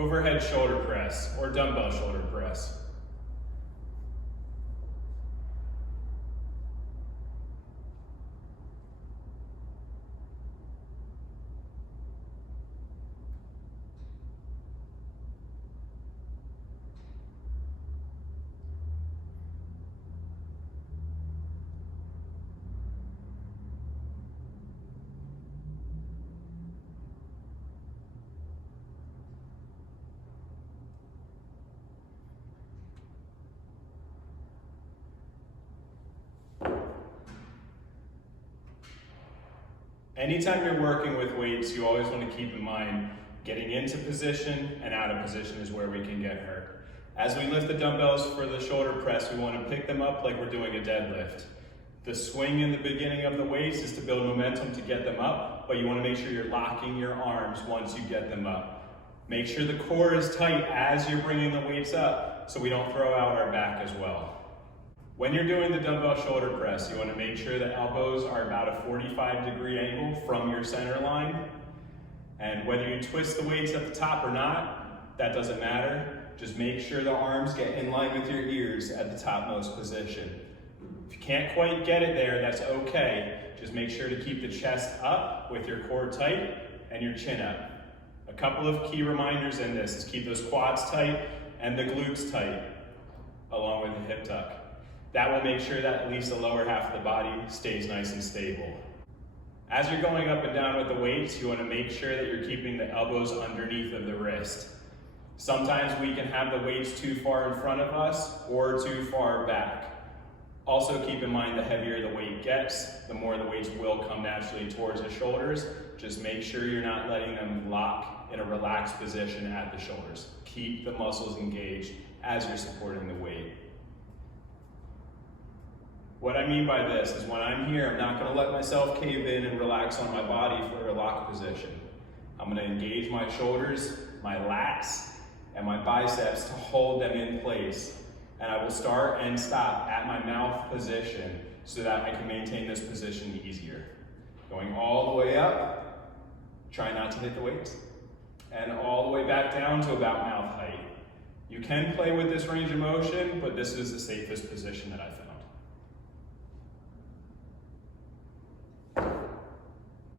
overhead shoulder press or dumbbell shoulder press. Anytime you're working with weights, you always want to keep in mind getting into position and out of position is where we can get hurt. As we lift the dumbbells for the shoulder press, we want to pick them up like we're doing a deadlift. The swing in the beginning of the weights is to build momentum to get them up, but you want to make sure you're locking your arms once you get them up. Make sure the core is tight as you're bringing the weights up so we don't throw out our back as well. When you're doing the dumbbell shoulder press, you want to make sure the elbows are about a 45-degree angle from your center line. And whether you twist the weights at the top or not, that doesn't matter. Just make sure the arms get in line with your ears at the topmost position. If you can't quite get it there, that's okay. Just make sure to keep the chest up with your core tight and your chin up. A couple of key reminders in this is keep those quads tight and the glutes tight, along with the hip tuck. That will make sure that at least the lower half of the body stays nice and stable. As you're going up and down with the weights, you want to make sure that you're keeping the elbows underneath of the wrist. Sometimes we can have the weights too far in front of us or too far back. Also keep in mind the heavier the weight gets, the more the weights will come naturally towards the shoulders. Just make sure you're not letting them lock in a relaxed position at the shoulders. Keep the muscles engaged as you're supporting the weight. What I mean by this is when I'm here, I'm not going to let myself cave in and relax on my body for a lock position. I'm going to engage my shoulders, my lats, and my biceps to hold them in place. And I will start and stop at my mouth position so that I can maintain this position easier. Going all the way up, try not to hit the weights, and all the way back down to about mouth height. You can play with this range of motion, but this is the safest position that I found.